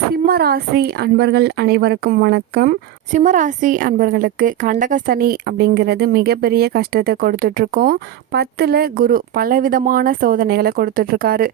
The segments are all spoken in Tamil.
சிம்மராசி அன்பர்கள் அனைவருக்கும் வணக்கம். சிம்மராசி அன்பர்களுக்கு கண்டகசனி அப்படிங்கிறது மிகப்பெரிய கஷ்டத்தை கொடுத்துட்ருக்கோம். பத்தில் குரு பலவிதமான சோதனைகளை கொடுத்துட்ருக்காரு.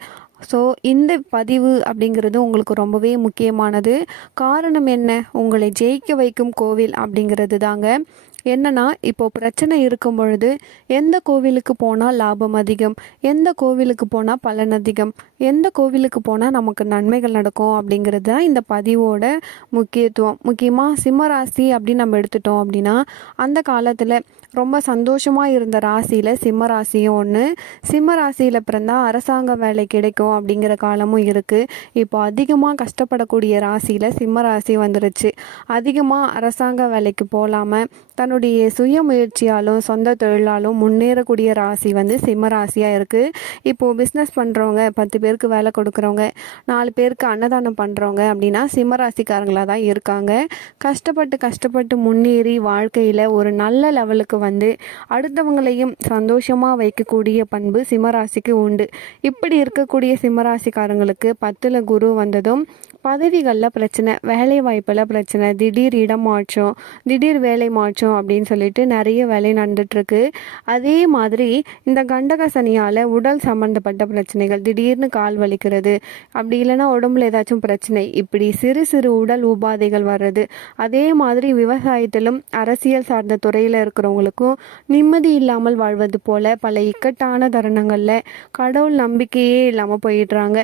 ஸோ இந்த பதிவு அப்படிங்கிறது உங்களுக்கு ரொம்பவே முக்கியமானது. காரணம் என்ன? உங்களை ஜெயிக்க வைக்கும் கோவில் அப்படிங்கிறது தாங்க. என்னன்னா இப்போ பிரச்சனை இருக்கும் பொழுது எந்த கோவிலுக்கு போனால் லாபம் அதிகம்? எந்த கோவிலுக்கு போனால் பலன் அதிகம்? எந்த கோவிலுக்கு போனால் நமக்கு நன்மைகள் நடக்கும்? அப்படிங்கிறது தான் இந்த பதிவோட முக்கியத்துவம். முக்கியமாக சிம்மராசி அப்படின்னு நம்ம எடுத்துட்டோம் அப்படின்னா அந்த காலத்தில் ரொம்ப சந்தோஷமாக இருந்த ராசியில் சிம்மராசியும் ஒன்று சிம்ம ராசியில் அரசாங்க வேலை கிடைக்கும் அப்படிங்கிற காலமும் இருக்குது இப்போ அதிகமாக கஷ்டப்படக்கூடிய ராசியில் சிம்ம ராசி வந்துருச்சு. அதிகமாக அரசாங்க வேலைக்கு போகாமல் தன்னுடைய சுய முயற்சியாலும் சொந்த தொழிலாலும் முன்னேறக்கூடிய ராசி வந்து சிம்ம ராசியாக இருக்குது இப்போது பிஸ்னஸ் பண்ணுறவங்க பத்து பேருக்கு வேலை கொடுக்குறவங்க நாலு பேருக்கு அன்னதானம் பண்ணுறவங்க அப்படின்னா சிம்ம ராசிக்காரங்களாக தான் இருக்காங்க. கஷ்டப்பட்டு கஷ்டப்பட்டு முன்னேறி வாழ்க்கையில் ஒரு நல்ல லெவலுக்கு வந்து அடுத்தவங்களையும் சந்தோஷமாக வைக்கக்கூடிய பண்பு சிம்மராசிக்கு உண்டு. இப்படி இருக்கக்கூடிய சிம்மராசிக்காரங்களுக்கு பத்தில் குரு வந்ததும் பதவிகளில் பிரச்சனை வேலை வாய்ப்பில் பிரச்சனை திடீர் இடம் மாற்றம் திடீர் வேலை மாற்றம் அப்படின்னு சொல்லிட்டு நிறைய வேலை நடந்துட்டுருக்கு. அதே மாதிரி இந்த கண்டக சனியால் உடல் சம்மந்தப்பட்ட பிரச்சனைகள் திடீர்னு கால் வலிக்கிறது அப்படி இல்லைன்னா உடம்புல ஏதாச்சும் பிரச்சனை இப்படி சிறு சிறு உடல் உபாதைகள் வர்றது அதே மாதிரி விவசாயத்திலும் அரசியல் சார்ந்த துறையில் இருக்கிறவங்களுக்கும் நிம்மதி இல்லாமல் வாழ்வது போல பல இக்கட்டான தருணங்களில் கடவுள் நம்பிக்கையே இல்லாமல் போயிடுறாங்க.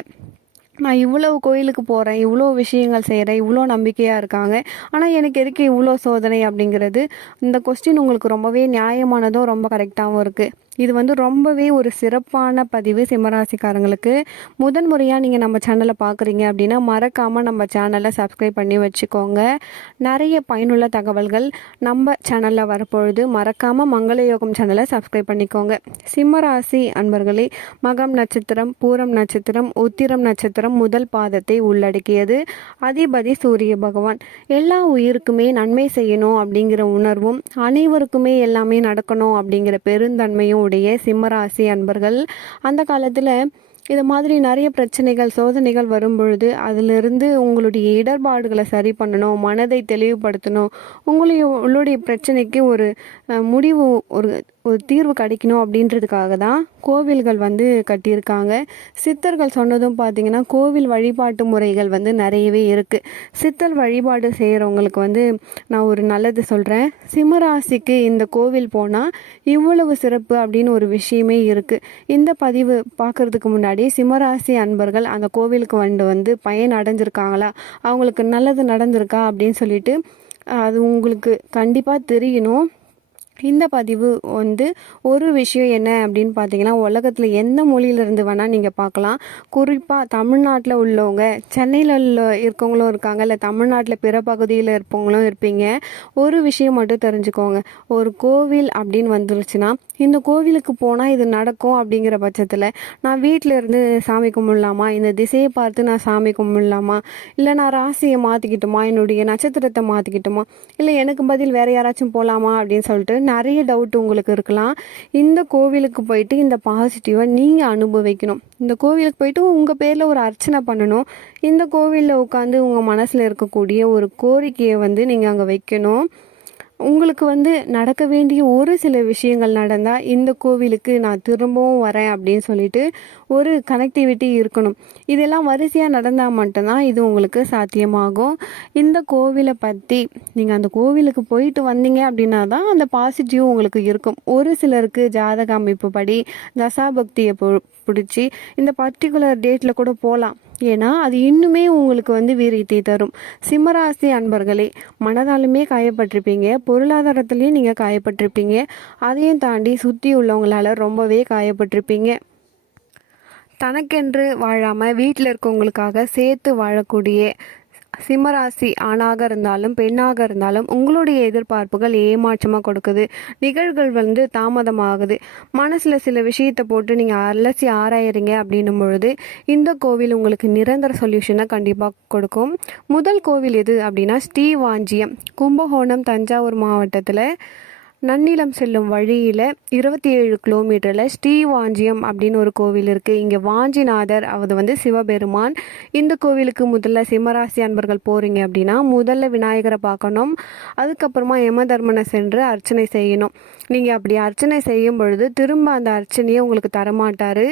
நான் இவ்வளவு கோயிலுக்கு போகிறேன் இவ்வளோ விஷயங்கள் செய்கிறேன் இவ்வளோ நம்பிக்கையாக இருக்காங்க. ஆனால் எனக்கு எதுக்கு இவ்வளோ சோதனை அப்படிங்கிறது? இந்த கொஸ்டின் உங்களுக்கு ரொம்பவே நியாயமானதும் ரொம்ப கரெக்டாகவும் இருக்குது இது வந்து ரொம்பவே ஒரு சிறப்பான பதிவு சிம்மராசிக்காரங்களுக்கு. முதன் முறையாக நீங்கள் நம்ம சேனலை பார்க்குறீங்க அப்படின்னா மறக்காமல் நம்ம சேனலை சப்ஸ்கிரைப் பண்ணி வச்சுக்கோங்க. நிறைய பயனுள்ள தகவல்கள் நம்ம சேனலில் வரப்பொழுது மறக்காமல் மங்கள யோகம் சேனலை சப்ஸ்கிரைப் பண்ணிக்கோங்க. சிம்மராசி அன்பர்களே மகம் நட்சத்திரம் பூரம் நட்சத்திரம் உத்திரம் நட்சத்திரம் முதல் பாதத்தை உள்ளடக்கியது. அதிபதி சூரிய பகவான். எல்லா உயிருக்குமே நன்மை செய்யணும் அப்படிங்கிற உணர்வும் அனைவருக்குமே எல்லாமே நடக்கணும் அப்படிங்கிற பெருந்தன்மையும் உடைய சிம்மராசி அன்பர்கள் அந்த காலத்தில் இது மாதிரி நிறைய பிரச்சனைகள் சோதனைகள் வரும்பொழுது அதிலிருந்து உங்களுடைய இடர்பாடுகளை சரி பண்ணணும் மனதை தெளிவுபடுத்தணும். உங்களுடைய உங்களுடைய பிரச்சனைக்கு ஒரு அஹ், முடிவு ஒரு ஒரு தீர்வு கிடைக்கணும் அப்படின்றதுக்காக தான் கோவில்கள் வந்து கட்டியிருக்காங்க. சித்தர்கள் சொன்னதும் பார்த்தீங்கன்னா கோவில் வழிபாட்டு முறைகள் வந்து நிறையவே இருக்குது சித்தர் வழிபாடு செய்கிறவங்களுக்கு வந்து நான் ஒரு நல்லது சொல்கிறேன் சிம்மராசிக்கு இந்த கோவில் போனால் இவ்வளவு சிறப்பு அப்படின்னு ஒரு விஷயமே இருக்குது இந்த பதிவு பார்க்கறதுக்கு முன்னாடி சிம்மராசி அன்பர்கள் அந்த கோவிலுக்கு வந்து வந்து பயன் அடைஞ்சிருக்காங்களா? அவங்களுக்கு நல்லது நடந்திருக்கா அப்படின்னு சொல்லிட்டு அது உங்களுக்கு கண்டிப்பாக தெரியணும். இந்த பதிவு வந்து ஒரு விஷயம் என்ன அப்படின்னு பார்த்தீங்கன்னா உலகத்தில் எந்த மொழியிலிருந்து வேணால் நீங்கள் பார்க்கலாம். குறிப்பாக தமிழ்நாட்டில் உள்ளவங்க சென்னையில் உள்ள இருக்கவங்களும் இருக்காங்க இல்லை தமிழ்நாட்டில் பிற பகுதியில் இருப்பவங்களும் இருப்பீங்க. ஒரு விஷயம் மட்டும் தெரிஞ்சுக்கோங்க. ஒரு கோவில் அப்படின்னு வந்துருச்சுன்னா இந்த கோவிலுக்கு போனால் இது நடக்கும் அப்படிங்கிற பட்சத்தில் நான் வீட்டில் இருந்து சாமி கும்பிடலாமா? இந்த திசையை பார்த்து நான் சாமி கும்பிடலாமா? இல்லை நான் ராசியை மாற்றிக்கிட்டுமா என்னுடைய நட்சத்திரத்தை மாற்றிக்கிட்டுமா இல்லை எனக்கு பதில் வேற யாராச்சும் போகலாமா அப்படின்னு சொல்லிட்டு நிறைய டவுட் உங்களுக்கு இருக்கலாம். இந்த கோவிலுக்கு போயிட்டு இந்த பாசிட்டிவை நீங்கள் அனுபவிக்கணும். இந்த கோவிலுக்கு போயிட்டு உங்கள் பேரில் ஒரு அர்ச்சனை பண்ணணும். இந்த கோவிலில் உட்காந்து உங்கள் மனசில் இருக்கக்கூடிய ஒரு கோரிக்கையை வந்து நீங்கள் அங்கே வைக்கணும். உங்களுக்கு வந்து நடக்க வேண்டிய ஒரு சில விஷயங்கள் நடந்தால் இந்த கோவிலுக்கு நான் திரும்பவும் வரேன் அப்படின்னு சொல்லிட்டு ஒரு கனெக்டிவிட்டி இருக்கணும். இதெல்லாம் வரிசையாக நடந்தால் மட்டும்தான் இது உங்களுக்கு சாத்தியமாகும். இந்த கோவிலை பற்றி நீங்கள் அந்த கோவிலுக்கு போயிட்டு வந்தீங்க அப்படின்னா தான் அந்த பாசிட்டிவ் உங்களுக்கு இருக்கும். ஒரு சிலருக்கு ஜாதக அமைப்பு படி தசாபக்தியை பிடிச்சி இந்த பர்டிகுலர் டேட்டில் கூட போகலாம் ஏன்னா அது இன்னுமே உங்களுக்கு வந்து வீரியத்தை தரும். சிம்மராசி அன்பர்களே மனதாலுமே காயப்பட்டிருப்பீங்க. பொருளாதாரத்துலேயும் நீங்கள் காயப்பட்டிருப்பீங்க. அதையும் தாண்டி சுற்றி உள்ளவங்களால் ரொம்பவே காயப்பட்டிருப்பீங்க. தனக்கென்று வாழாமல் வீட்டில் இருக்கவங்களுக்காக சேர்த்து வாழக்கூடிய சிம்மராசி ஆணாக இருந்தாலும் பெண்ணாக இருந்தாலும் உங்களுடைய எதிர்பார்ப்புகள் ஏமாற்றமாக கொடுக்குது. நிகழ்வுகள் வந்து தாமதமாகுது. மனசில் சில விஷயத்தை போட்டு நீங்கள் அலசி ஆராயிறீங்க அப்படின்னும் பொழுது இந்த கோவில் உங்களுக்கு நிரந்தர சொல்யூஷனை கண்டிப்பாக கொடுக்கும். முதல் கோவில் எது அப்படின்னா ஸ்ரீவாஞ்சியம். கும்பகோணம் தஞ்சாவூர் மாவட்டத்தில் நன்னிலம் செல்லும் வழியில் இருபத்தி ஏழு கிலோமீட்டரில் ஸ்ரீவாஞ்சியம் அப்படின்னு ஒரு கோவில் இருக்குது இங்கே வாஞ்சிநாதர் அவர் வந்து சிவபெருமான். இந்த கோவிலுக்கு முதல்ல சிம்மராசி அன்பர்கள் போகிறீங்க அப்படின்னா முதல்ல விநாயகரை பார்க்கணும். அதுக்கப்புறமா யம தர்மனை சென்று அர்ச்சனை செய்யணும். நீங்கள் அப்படி அர்ச்சனை செய்யும் பொழுது திரும்ப அந்த அர்ச்சனையை உங்களுக்கு தரமாட்டார்.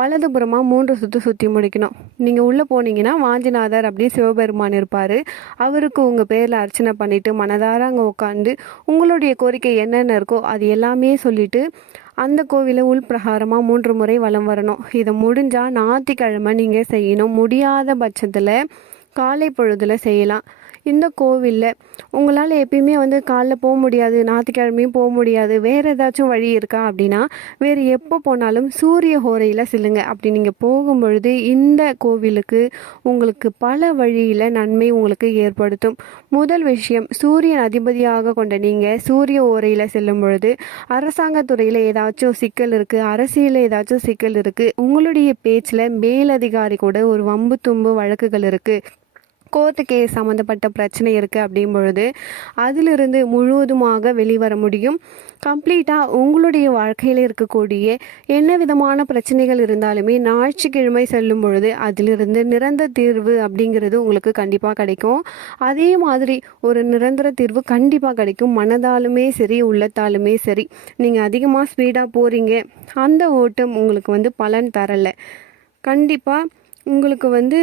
வலதுபுறமாக மூன்று சுற்று சுற்றி முடிக்கணும். நீங்கள் உள்ளே போனீங்கன்னா வாஞ்சிநாதர் அப்படின்னு சிவபெருமான் இருப்பார். அவருக்கு உங்கள் பேரில் அர்ச்சனை பண்ணிவிட்டு மனதார அங்கே உட்காந்து உங்களுடைய கோரிக்கை என்ன என்னென்ன இருக்கோ அது எல்லாமே சொல்லிவிட்டு அந்த கோவிலை உள்பிரகாரமாக மூன்று முறை வலம் வரணும். இதை முடிஞ்சால் ஞாயிற்றுக்கிழமை நீங்கள் செய்யணும். முடியாத பட்சத்தில் காலை பொழுதில் செய்யலாம். இந்த கோவிலில் உங்களால் எப்பயுமே வந்து காலைல போக முடியாது ஞாயிற்றுக்கிழமையும் போக முடியாது. வேறு ஏதாச்சும் வழி இருக்கா அப்படின்னா வேறு எப்போ போனாலும் சூரிய ஹோரையில் செல்லுங்க. அப்படி நீங்கள் போகும்பொழுது இந்த கோவிலுக்கு உங்களுக்கு பல வழியில் நன்மை உங்களுக்கு ஏற்படுத்தும். முதல் விஷயம் சூரியன் அதிபதியாக கொண்ட நீங்கள் சூரிய ஓரையில் செல்லும் பொழுது அரசாங்கத்துறையில் ஏதாச்சும் சிக்கல் இருக்குது அரசியலில் ஏதாச்சும் சிக்கல் இருக்குது உங்களுடைய பேச்சில் மேலதிகாரி கூட ஒரு வம்பு தும்பு வழக்குகள் இருக்குது கோர்ட்டு கேஸ் சம்மந்தப்பட்ட பிரச்சனை இருக்குது அப்படின் பொழுது அதிலிருந்து முழுவதுமாக வெளிவர முடியும். கம்ப்ளீட்டாக உங்களுடைய வாழ்க்கையில் இருக்கக்கூடிய என்ன விதமான பிரச்சனைகள் இருந்தாலுமே ஞாயிற்றுக்கிழமை செல்லும் பொழுது அதிலிருந்து நிரந்தர தீர்வு அப்படிங்கிறது உங்களுக்கு கண்டிப்பாக கிடைக்கும். அதே மாதிரி ஒரு நிரந்தர தீர்வு கண்டிப்பாக கிடைக்கும். மனதாலுமே சரி உள்ளத்தாலுமே சரி. நீங்கள் அதிகமாக ஸ்பீடாக போகிறீங்க அந்த ஓட்டம் உங்களுக்கு வந்து பலன் தரலை. கண்டிப்பாக உங்களுக்கு வந்து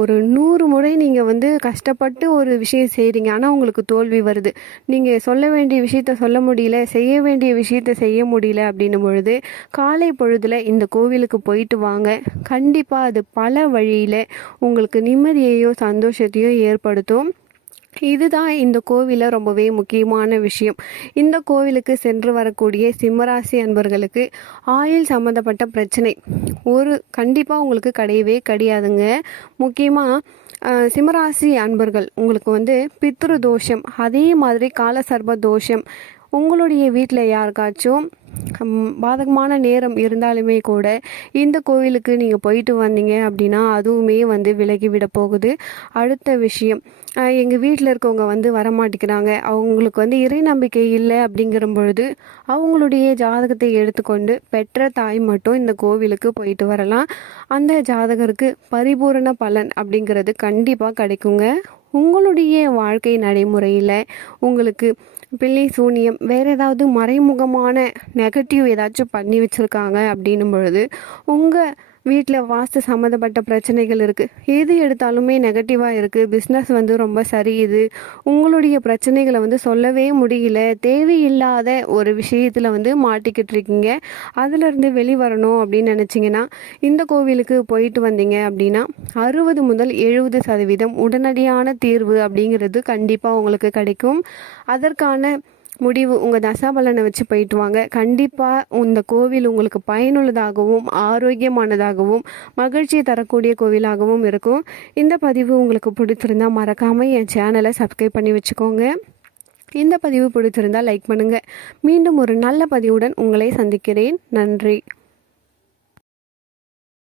ஒரு நூறு முறை நீங்கள் வந்து கஷ்டப்பட்டு ஒரு விஷயம் செய்கிறீங்க ஆனால் உங்களுக்கு தோல்வி வருது. நீங்கள் சொல்ல வேண்டிய விஷயத்த சொல்ல முடியல செய்ய வேண்டிய விஷயத்த செய்ய முடியல அப்படின்னும் பொழுது காலை பொழுதில் இந்த கோவிலுக்கு போயிட்டு வாங்க. கண்டிப்பாக அது பல வழியில் உங்களுக்கு நிம்மதியையோ சந்தோஷத்தையோ ஏற்படுத்தும். இதுதான் இந்த கோவிலில் ரொம்பவே முக்கியமான விஷயம். இந்த கோவிலுக்கு சென்று வரக்கூடிய சிம்மராசி அன்பர்களுக்கு ஆயில் சம்மந்தப்பட்ட பிரச்சனை. ஒரு கண்டிப்பாக உங்களுக்கு கிடையவே கிடையாதுங்க. முக்கியமாக சிம்மராசி அன்பர்கள் உங்களுக்கு வந்து பித்ரு தோஷம் அதே மாதிரி காலசர்ப தோஷம். உங்களுடைய வீட்டில் யாருக்காச்சும் பாதகமான நேரம் இருந்தாலுமே கூட இந்த கோவிலுக்கு நீங்கள் போயிட்டு வந்தீங்க அப்படின்னா அதுவுமே வந்து விலகிவிட போகுது. அடுத்த விஷயம் எங்கள் வீட்டில் இருக்கவங்க வந்து வரமாட்டேங்கிறாங்க. அவங்களுக்கு வந்து இறை நம்பிக்கை இல்லை அப்படிங்கிற பொழுது அவங்களுடைய ஜாதகத்தை எடுத்துக்கொண்டு பெற்ற தாய் மட்டும் இந்த கோவிலுக்கு போயிட்டு வரலாம். அந்த ஜாதகருக்கு பரிபூரண பலன் அப்படிங்கிறது கண்டிப்பாக கிடைக்குங்க. உங்களுடைய வாழ்க்கை நடைமுறையில் உங்களுக்கு பில்லி சூனியம் வேறு ஏதாவது மறைமுகமான நெகட்டிவ் ஏதாச்சும் பண்ணி வச்சுருக்காங்க அப்படின்னும் பொழுது உங்கள் வீட்டில் வாஸ்து சம்மந்தப்பட்ட பிரச்சனைகள் இருக்குது எது எடுத்தாலுமே நெகட்டிவாக இருக்குது பிஸ்னஸ் வந்து ரொம்ப சரியுது. உங்களுடைய பிரச்சனைகளை வந்து சொல்லவே முடியல. தேவையில்லாத ஒரு விஷயத்தில் வந்து மாட்டிக்கிட்டு இருக்கீங்க. அதிலிருந்து வெளிவரணும் அப்படின்னு நினச்சிங்கன்னா இந்த கோவிலுக்கு போயிட்டு வந்தீங்க அப்படின்னா அறுபது முதல் எழுபது சதவீதம் உடனடியான தீர்வு அப்படிங்கிறது கண்டிப்பாக உங்களுக்கு கிடைக்கும். அதற்கான முடிவு உங்கள் தசாபலனை வச்சு போயிட்டு வாங்க. கண்டிப்பாக இந்த கோவில் உங்களுக்கு பயனுள்ளதாகவும் ஆரோக்கியமானதாகவும் மகிழ்ச்சியை தரக்கூடிய கோவிலாகவும் இருக்கும். இந்த பதிவு உங்களுக்கு பிடிச்சிருந்தால் மறக்காமல் என் சேனலை சப்ஸ்கிரைப் பண்ணி வச்சுக்கோங்க. இந்த பதிவு பிடிச்சிருந்தால் லைக் பண்ணுங்கள் மீண்டும் ஒரு நல்ல பதிவுடன் உங்களை சந்திக்கிறேன். நன்றி.